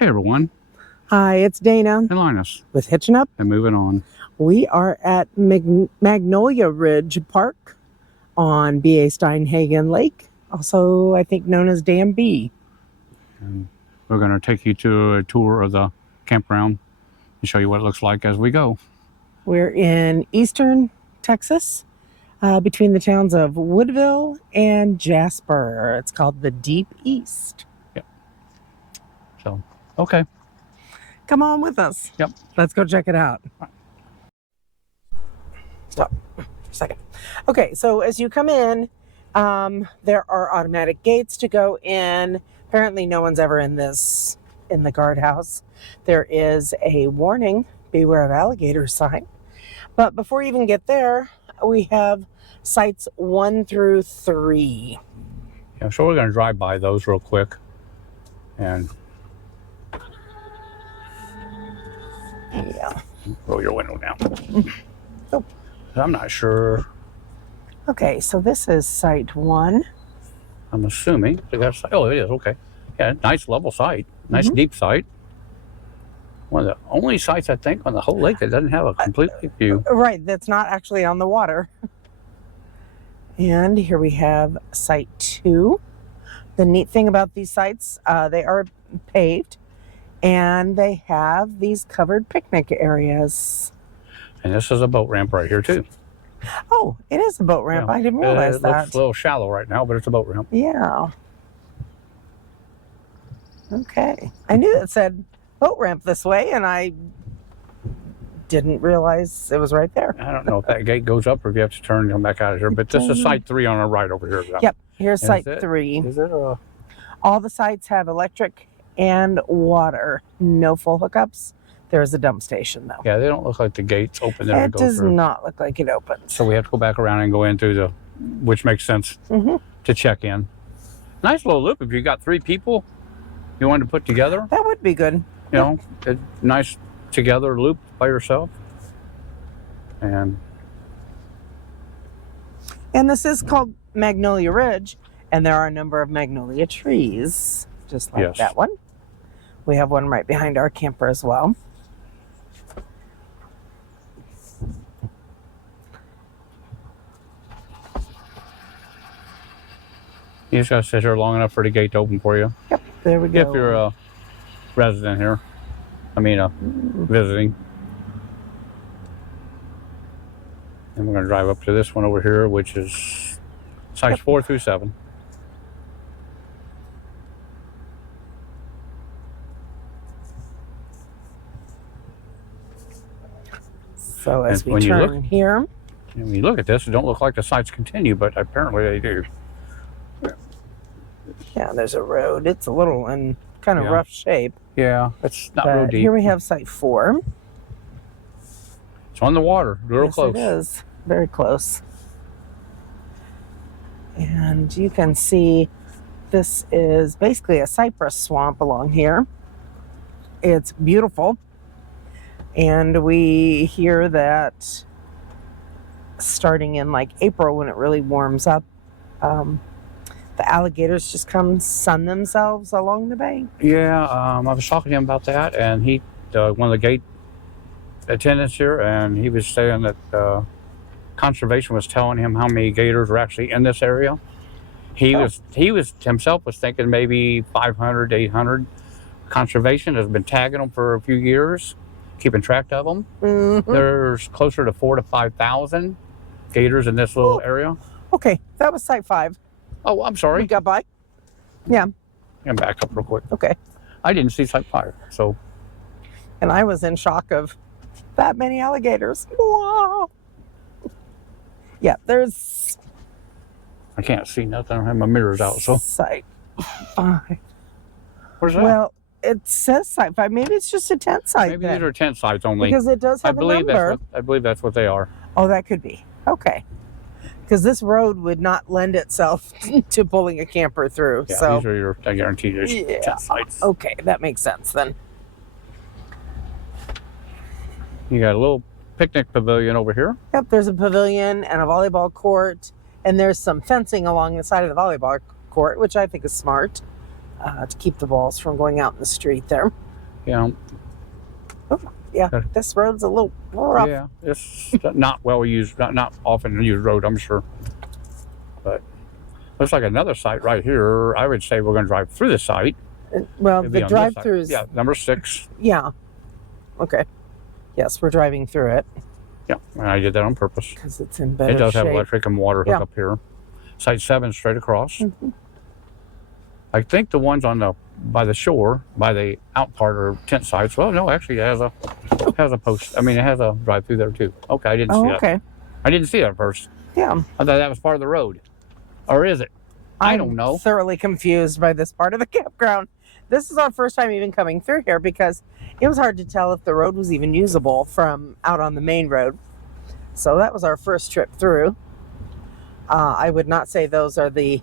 Hey everyone, Hi, it's Dana and Linus, with Hitching Up. and moving on. We are at Magnolia Ridge Park on BA Steinhagen Lake, also I think known as Dam B. And we're going to take you to a tour of the campground and show you what it looks like as we go. We're in eastern Texas, between the towns of Woodville and Jasper. It's called the Deep East. Yep. So, okay. Come on with us. Yep. Let's go check it out. Stop for a second. Okay, so as you come in, there are automatic gates to go in. Apparently no one's ever in the guardhouse. There is a warning, beware of alligators sign. But before you even get there, we have sites 1 through 3. Yeah, so we're going to drive by those real quick. And Yeah. roll your window down. Oh. I'm not sure. Okay, so this is site 1. I'm assuming. Oh, it is. Okay. Yeah, nice level site. Nice deep site. One of the only sites, I think, on the whole lake that doesn't have a complete view. Right, that's not actually on the water. And here we have site 2. The neat thing about these sites, they are paved and they have these covered picnic areas. And this is a boat ramp right here, too. Oh, it is a boat ramp. Yeah. I didn't realize it that. looks a little shallow right now, but it's a boat ramp. Yeah. Okay. I knew it said boat ramp this way, and I didn't realize it was right there. I don't know if that gate goes up or if you have to turn and come back out of here, but this is site 3 on our right over here. Yep. Here's site it? 3. Is it a... All the sites have electric and water. No full hookups. There's a dump station, though. Yeah, they don't look like the gates open there to It go does through. not look like it opens. So we have to go back around and go in through which makes sense to check in. Nice little loop if you got 3 people you wanted to put together. That would be good. You know, a nice together loop by yourself. And this is called Magnolia Ridge, and there are a number of magnolia trees, just like that one. We have one right behind our camper as well. you just got to sit here long enough for the gate to open for you. Yep, there we go. If you're a resident here. I mean, visiting. And we're going to drive up to this one over here, which is sites 4 through 7. So as And we turn here. And when you look at this, it don't look like the sites continue, but apparently they do. Yeah, there's a road. It's a little in kind of rough shape. Yeah, it's not real deep. Here we have site 4. It's on the water, real close. It is. Very close. And you can see this is basically a cypress swamp along here. It's beautiful. And we hear that starting in like April when it really warms up, the alligators just come sun themselves along the bank. Yeah, I was talking to him about that, and he, one of the gate attendants here, and he was saying that conservation was telling him how many gators were actually in this area. He was himself was thinking maybe 500 to 800. Conservation has been tagging them for a few years, keeping track of them. There's closer to 4,000 to 5,000 gators in this little area. Okay, that was site 5. Oh, I'm sorry. We got by? Yeah. And back up real quick. Okay. I didn't see site 5, so. And I was in shock of that many alligators. Wow. Yeah, there's... I can't see nothing. I don't have my mirrors out, so. Site 5. Where's that? Well, it says site 5. Maybe it's just a tent site. Maybe these are tent sites only. Because it does have a number. I believe that's what they are. Oh, that could be. Okay. Because this road would not lend itself to pulling a camper through. Yeah, so these are your, I guarantee there's tent sites. Okay, that makes sense then. You got a little picnic pavilion over here. Yep, there's a pavilion and a volleyball court. And there's some fencing along the side of the volleyball court, which I think is smart to keep the balls from going out in the street there. You know, Yeah, this road's a little rough. yeah, it's not well used, not often used road, I'm sure. But looks like another site right here. I would say we're going to drive through the site. Well, It'd be the on this side. drive-throughs. Yeah, number 6. Yeah. Okay. Yes, we're driving through it Yeah, and I did that on purpose. because it's in better It does shape. have electric and water Yeah. hookup here. Site 7 straight across. Mhm. I think the ones on the by the shore, by the out part are tent sites. Well, no, actually it has a post. I mean, it has a drive through there too. Okay, I didn't see Oh, that. okay. I didn't see that at first. Yeah. I thought that was part of the road. Or is it? I don't know. I'm thoroughly confused by this part of the campground. This is our first time even coming through here because it was hard to tell if the road was even usable from out on the main road. So that was our first trip through. I would not say those are the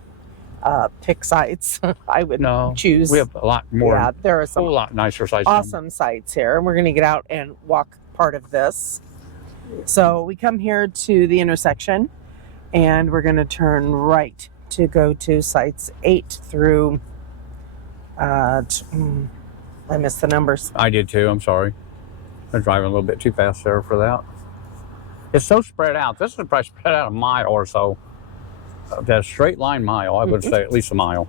pick sites. I would choose. We have a lot more. Yeah, there are a some whole lot nicer sites. awesome sites here. And we're going to get out and walk part of this. So we come here to the intersection and we're going to turn right to go to sites 8 through, I missed the numbers. I did too. I'm sorry. I'm driving a little bit too fast there for that. It's so spread out. This is probably spread out a mile or so. That straight line mile, I would say at least a mile.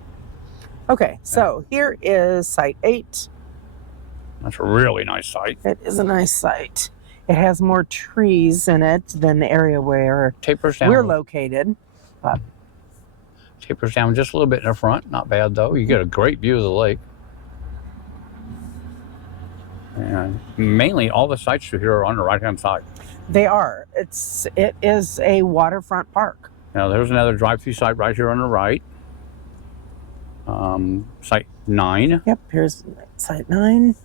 Okay, so here is site 8. That's a really nice site. It is a nice site. It has more trees in it than the area where Tapers down. we're located. Tapers down just a little bit in the front. Not bad though. You get a great view of the lake. And mainly all the sites through here are on the right-hand side. They are. It is a waterfront park. Now there's another drive-through site right here on the right. Site 9. Yep, here's site 9.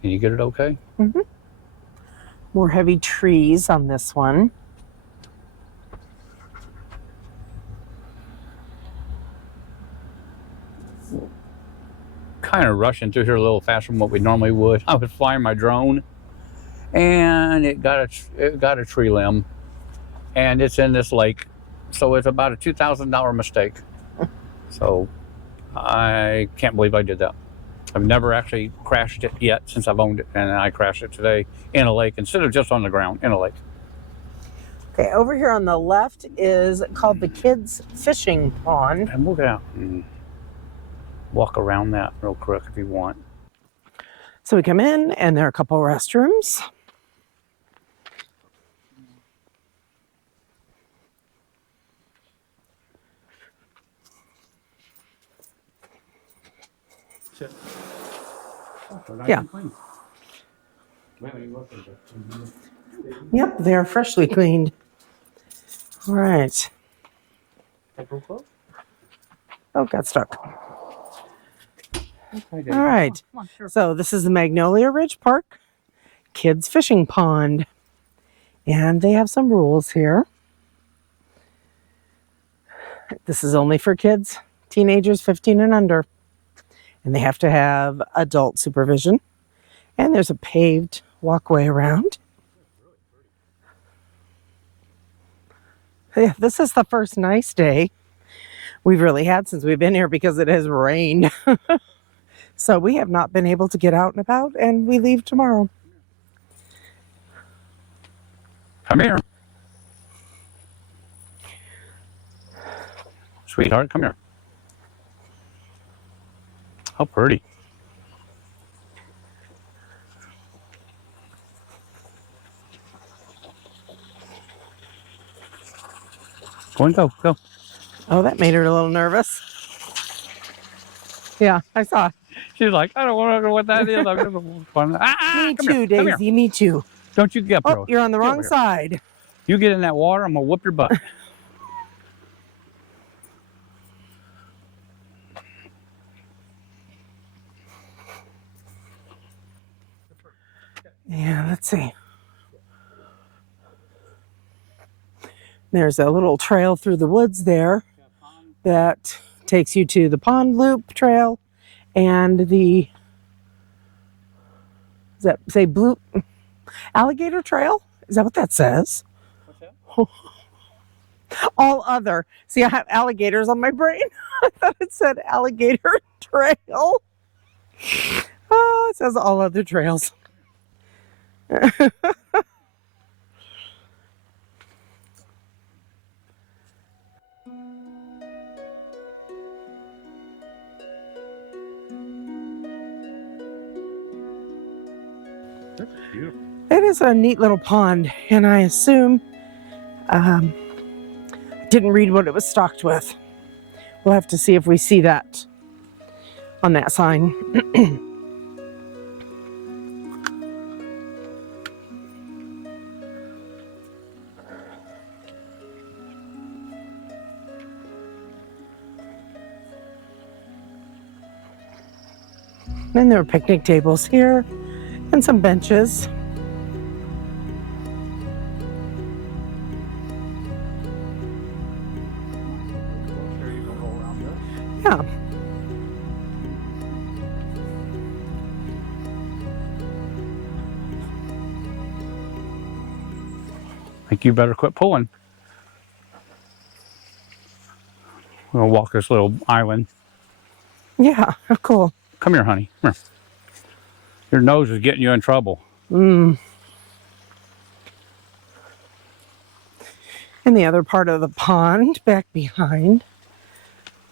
Can you get it okay? Mm-hmm. More heavy trees on this one. Kind of rushing through here a little faster than what we normally would. I was flying my drone, and it got a tree limb, and it's in this lake, so it's about a $2,000 mistake. So I can't believe I did that. I've never actually crashed it yet since I've owned it, and I crashed it today in a lake instead of just on the ground in a lake. Okay, over here on the left is called the Kids Fishing Pond. And we'll get out and walk around that real quick if you want. So we come in, and there are a couple of restrooms. Yeah. Yep, they're freshly cleaned. All right. Oh, got stuck. All right. So this is the Magnolia Ridge Park Kids Fishing Pond. And they have some rules here. This is only for kids, teenagers 15 and under. And they have to have adult supervision. And there's a paved walkway around. Yeah, this is the first nice day we've really had since we've been here because it has rained. So we have not been able to get out and about, and we leave tomorrow. Come here. Sweetheart, come here. How pretty. Go and go. Oh, that made her a little nervous. Yeah, I saw it. She's like, I don't want to know what that is. I'm just fun. Me Come too, here, come here. Daisy, me too. Don't you get, bro. Oh, you're on the Get wrong over here. side. You get in that water, I'm going to whoop your butt. Yeah, let's see. There's a little trail through the woods there that takes you to the pond loop trail and the, does that say blue alligator trail? Is that what that says? What's that? All other. See, I have alligators on my brain. I thought it said alligator trail. Oh, it says all other trails. That's beautiful. It is a neat little pond, and I assume I didn't read what it was stocked with. We'll have to see if we see that on that sign. Then there are picnic tables here and some benches. Yeah. I think you better quit pulling. We're gonna walk this little island. Yeah, cool. Come here, honey. Come here. Your nose is getting you in trouble. And the other part of the pond back behind.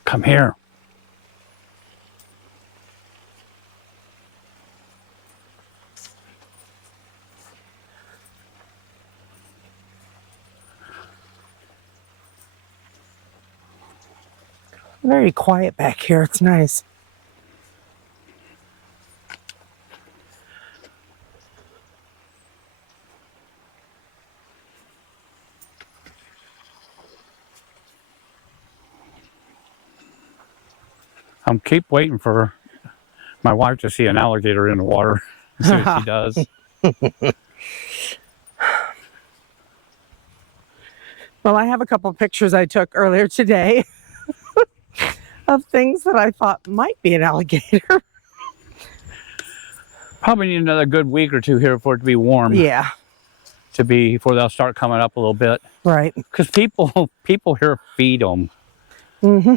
Come here. Very quiet back here. It's nice. Keep waiting for my wife to see an alligator in the water. See what she does. Well, I have a couple pictures I took earlier today of things that I thought might be an alligator. Probably need another good week or two here for it to be warm. Yeah. Before they'll start coming up a little bit. Right. Because people here feed them.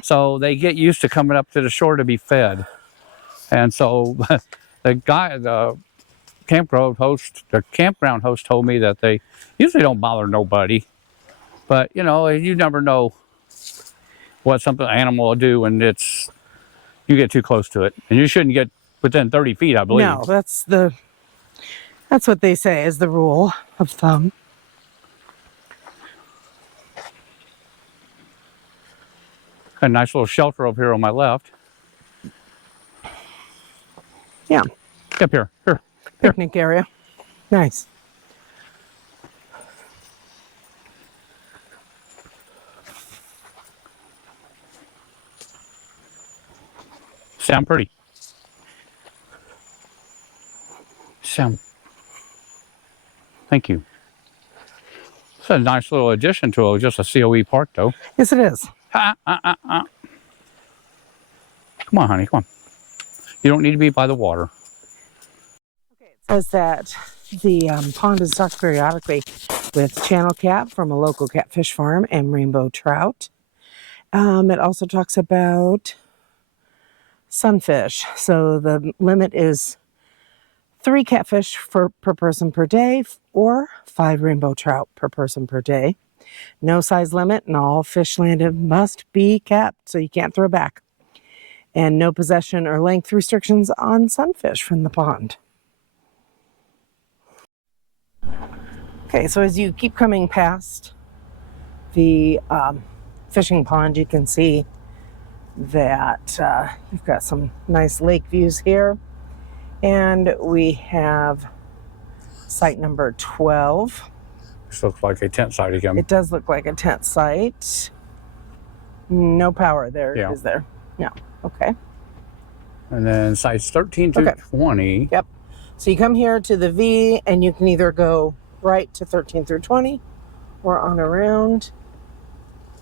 So they get used to coming up to the shore to be fed. And so the campground host told me that they usually don't bother nobody. But, you know, you never know what something animal will do when you get too close to it. And you shouldn't get within 30 feet, I believe. No, that's what they say is the rule of thumb. A nice little shelter over here on my left. Yeah. Up here. Here. Picnic area. Nice. Sound pretty. Thank you. It's a nice little addition to just a COE park, though. Yes, it is. Come on, honey, come on. You don't need to be by the water. Okay, it says that the pond is stocked periodically with channel cat from a local catfish farm and rainbow trout. It also talks about sunfish. So the limit is 3 catfish per person per day or 5 rainbow trout per person per day. No size limit, and all fish landed must be kept, so you can't throw back. And no possession or length restrictions on sunfish from the pond. Okay, so as you keep coming past the fishing pond, you can see that you've got some nice lake views here. And we have site number 12. This looks like a tent site again. It does look like a tent site. No power there, Yeah. is there? No. Okay. And then sites 13 to 20. Yep. So you come here to the V, and you can either go right to 13 through 20 or on around.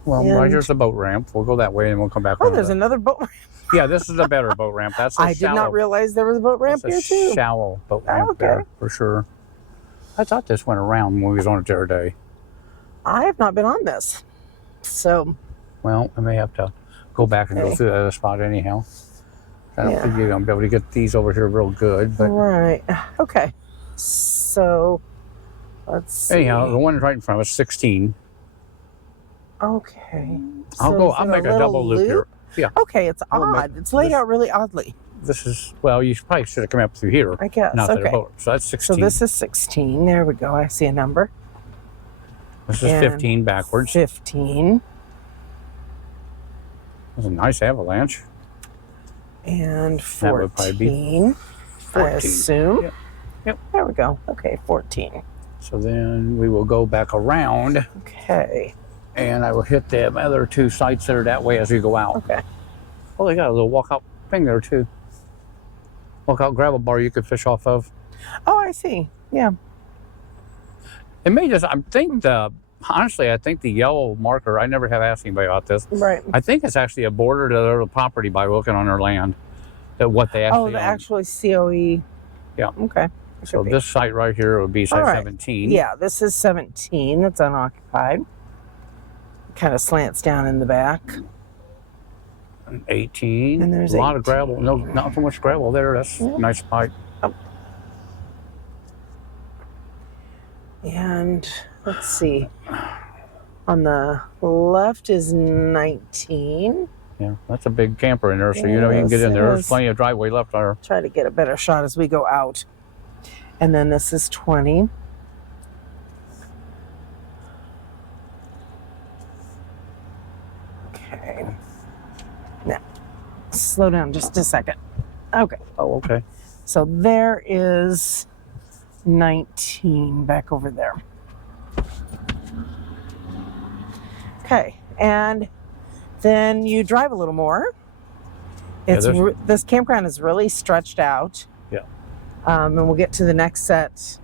Well, right here's the boat ramp. We'll go that way and we'll come back. Oh, there's another boat ramp. Yeah, this is a better boat ramp. That's a I did not realize there was a boat ramp here too. Shallow boat ramp there for sure. I thought this went around when we was on it the other day. I have not been on this. So. Well, I may have to go back and go Okay. through that other spot anyhow. I don't Yeah. think you're going to be able to get these over here real good. But Right. Okay. So let's see. anyhow, the one right in front of us, 16. Okay. I'll So go. is I'll it make a little double loop here. Yeah. Okay, it's I'll make odd. It's laid this- out really oddly. This is, well, you probably should have come up through here. I guess. Not Okay. there. So that's 16. So this is 16. There we go. I see a number. This is and 15 backwards. 15. That's a nice avalanche. And That would probably be 14. I 14. assume. Yep. Yep. There we go. Okay, 14. So then we will go back around, Okay. and I will hit the other two sites that are that way as we go out. Okay. Oh, they got a little walkout thing there too. Walkout gravel bar you could fish off of. Oh, I see. Yeah. It may just, honestly, I think the yellow marker, I never have asked anybody about this. Right. I think it's actually a border to their property by looking on their land, that what they actually Oh, the own. actually COE. Yeah. Okay. So Could be. this site right here would be site All right. 17. Yeah, this is 17. That's unoccupied. Kind of slants down in the back. 18. And there's a lot of 18. gravel. No, not so much gravel there. That's Yeah. a nice spot. And let's see. On the left is 19. Yeah, that's a big camper in there, so you know you can get in there. Yes, it There's is. plenty of driveway left there. Try to get a better shot as we go out. And then this is 20. Okay. Now, slow down just a second. Okay. Oh, okay. So there is 19 back over there. Okay. And then you drive a little more. It's there's- this campground is really stretched out. Yeah. And we'll get to the next set,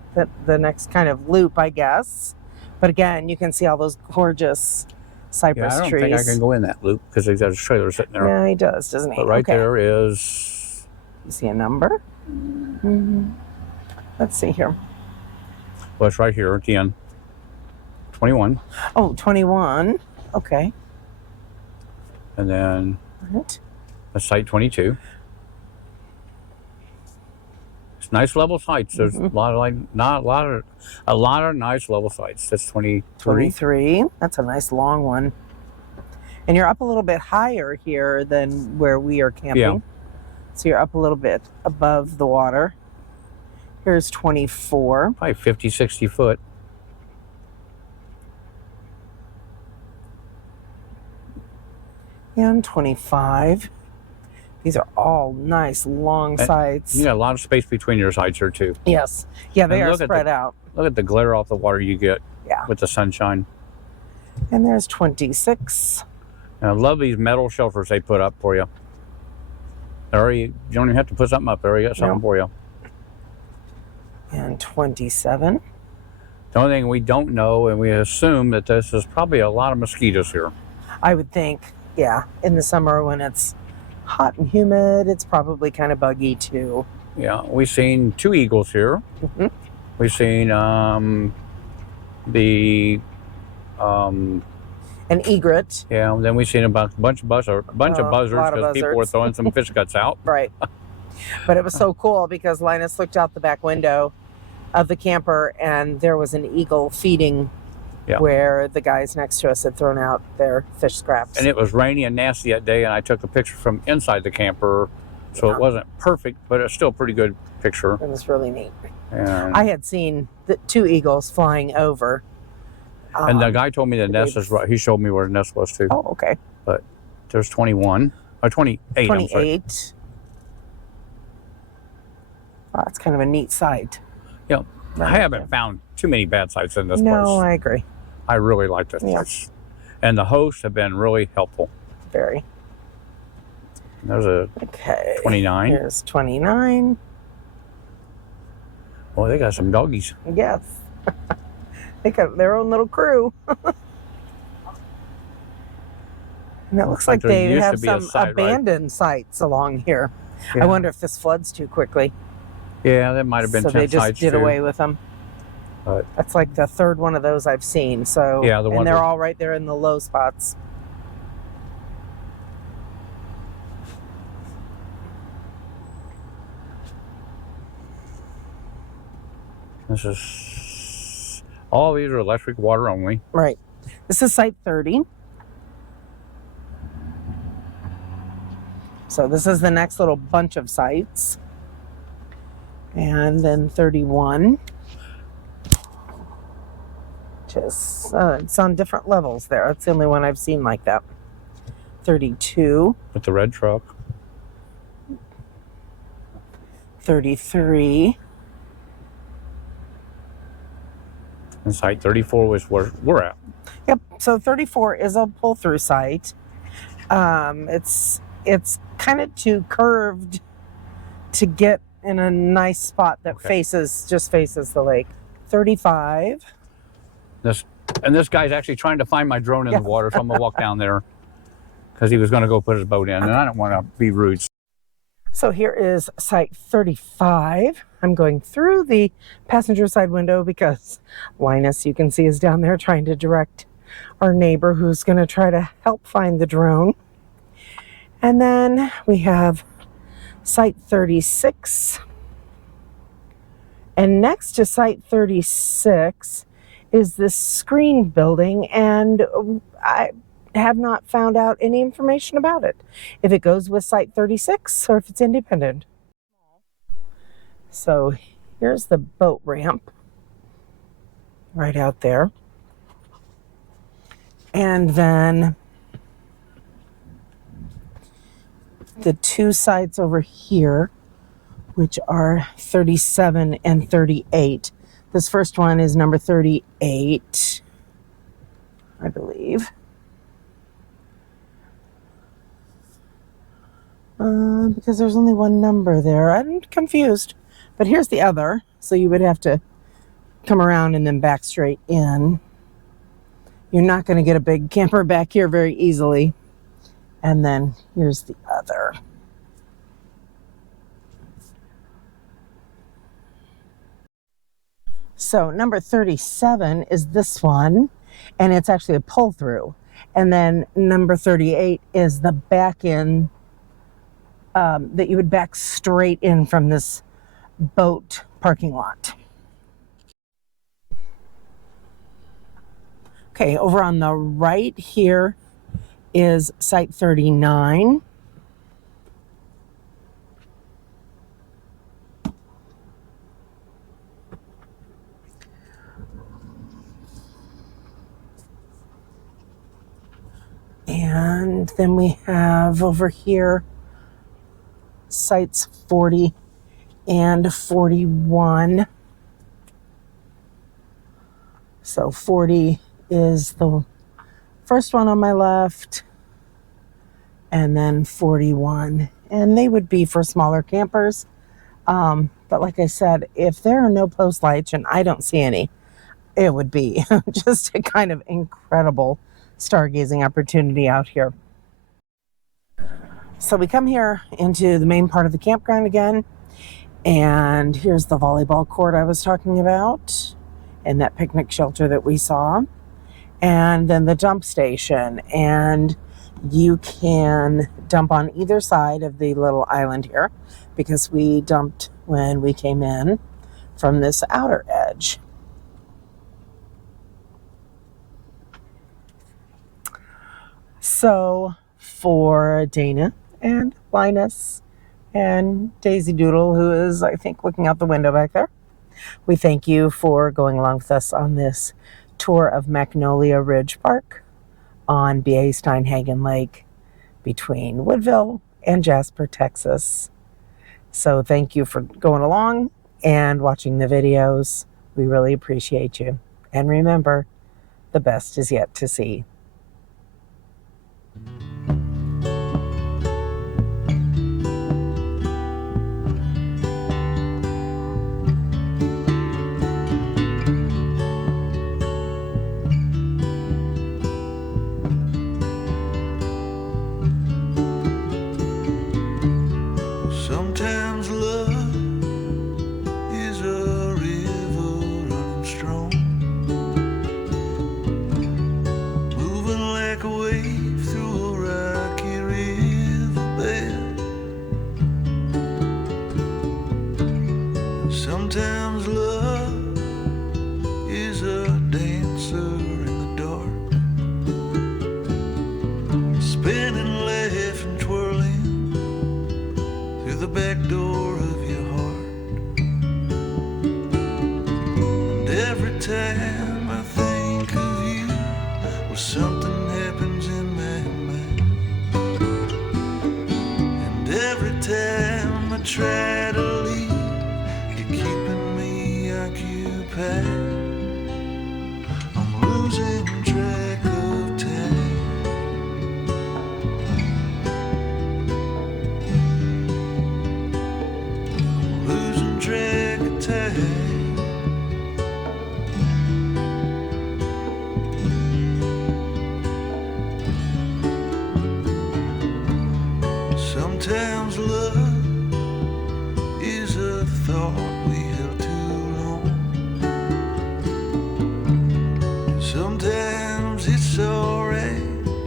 the next kind of loop, I guess. But again, you can see all those gorgeous Yeah, cypress I don't trees. think I can go in that loop because there's a trailer sitting there. Yeah, he does, doesn't he? But right Okay. there is, You see a number? Mhm. Let's see here. well, it's right here at the end. 21. Oh, 21. Okay. And then Right. a site 22. It's nice level sites. There's a lot of a lot of nice level sites. That's 23. 23. That's a nice long one. And you're up a little bit higher here than where we are camping. Yeah. So you're up a little bit above the water. Here's 24. Probably 50, 60 foot. And 25. These are all nice long sites. You got a lot of space between your sites here too. Yes. Yeah, they And are look at spread out. Look at the glare off the water you get Yeah. with the sunshine. And there's 26. And I love these metal shelters they put up for you. You don't even have to put something up there. You got something No. for you. And 27. The only thing we don't know, and we assume that this is probably a lot of mosquitoes here. I would think, yeah, in the summer when it's hot and humid, it's probably kind of buggy too. Yeah, we've seen 2 eagles here. Mhm. We've seen An egret, yeah. Then we've seen a bunch of buzzards lot of because people were buzzards. throwing some fish guts out. right. But it was so cool because Linus looked out the back window of the camper and there was an eagle feeding Yeah. where the guys next to us had thrown out their fish scraps. And it was rainy and nasty that day, and I took a picture from inside the camper, so Yeah. it wasn't perfect, but it's still a pretty good picture. It was really neat. And, I had seen the 2 eagles flying over. and the guy told me the nest is right. He showed me where the nest was too. Oh, okay. There's 21 or 28. I'm sorry. 28. Oh, that's kind of a neat sight. Yeah, I haven't found too many bad sites in this No, place. I agree. I really like this Yeah. place, and the hosts have been really helpful. Very. There's a Okay. 29. Here's 29. Boy, they got some doggies. Yes. They got their own little crew. And it looks like there they used have to be a some site, right? abandoned sites along here. Yeah. I wonder if this floods too quickly. Yeah, that might have been So 10 they just sites did too. away with them. But- That's like the third one of those I've seen. So Yeah, the and one they're that- all right there in the low spots. This is, all these are electric water only. Right. This is site 30. So this is the next little bunch of sites. And then 31. Just, it's on different levels there. That's the only one I've seen like that. 32. With the red truck. 33. And site 34 was where we're at. Yep. So 34 is a pull-through site. It's kind of too curved to get in a nice spot that just faces the lake. 35. This guy's actually trying to find my drone in the water, so I'm gonna walk down there because he was gonna go put his boat in, and I don't want to be rude. So here is site 35. I'm going through the passenger side window because Linus, you can see, is down there trying to direct our neighbor who's going to try to help find the drone. And then we have site 36. And next to site 36 is this screen building, and I have not found out any information about it, if it goes with site 36 or if it's independent. So here's the boat ramp right out there. And then the two sites over here, which are 37 and 38. This first one is number 38, I believe. Because there's only one number there. I'm confused. But here's the other. So you would have to come around and then back straight in. You're not going to get a big camper back here very easily. And then here's the other. So number 37 is this one, and it's actually a pull-through. And then number 38 is the back in, that you would back straight in from this boat parking lot. Okay, over on the right here is site 39. And then we have over here sites 40 and 41. So 40 is the first one on my left, and then 41. And they would be for smaller campers. But like I said, if there are no post lights, and I don't see any, it would be just a kind of incredible stargazing opportunity out here. So we come here into the main part of the campground again, and here's the volleyball court I was talking about, and that picnic shelter that we saw, and then the dump station. And you can dump on either side of the little island here, because we dumped when we came in from this outer edge. So for Dana and Linus and Daisy Doodle, who is, I think, looking out the window back there, we thank you for going along with us on this tour of Magnolia Ridge Park on BA Steinhagen Lake between Woodville and Jasper, Texas. So thank you for going along and watching the videos. We really appreciate you. And remember, the best is yet to see. Sometimes love is a river running strong, moving like a wave through a rocky riverbed. Sometimes love try to leave, you're keeping me occupied. I'm losing track of time. Losing track of time. Sometimes love is a thought we held too long. Sometimes it's alright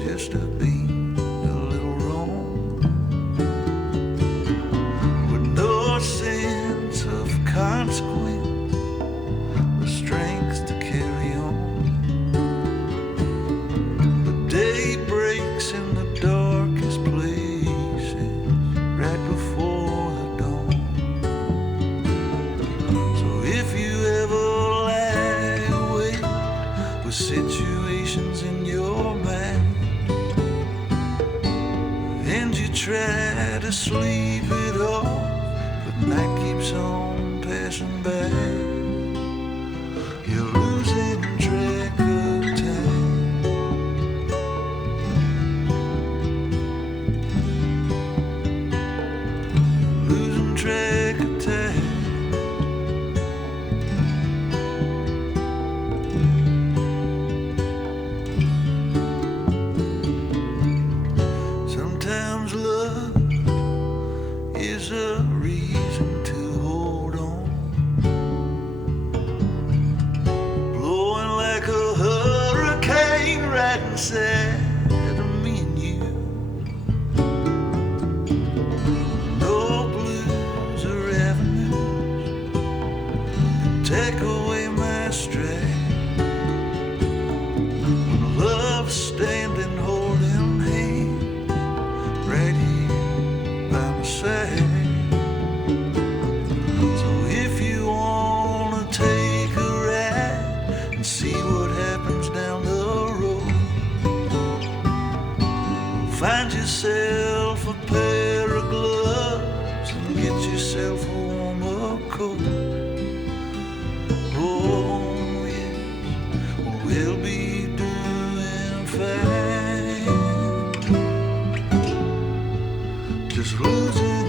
just to be a little wrong, with no sense of consequence, the strength to carry on. The day breaks in the darkest places right before the dawn. So if you ever lie awake with situations in your mind and you try to sleep it off, but night keeps on passing by, you're losing track of time. Losing track of time. Sometimes love is a reason to hold on, blowing like a hurricane right inside of me and you. No blues or avenues can take away my stride. When love's standing holding hands right here by my side. So if you wanna take a ride and see what happens down the road, find yourself a pair of gloves and get yourself a warmer coat. Oh yes, we'll be doing fine. Just losing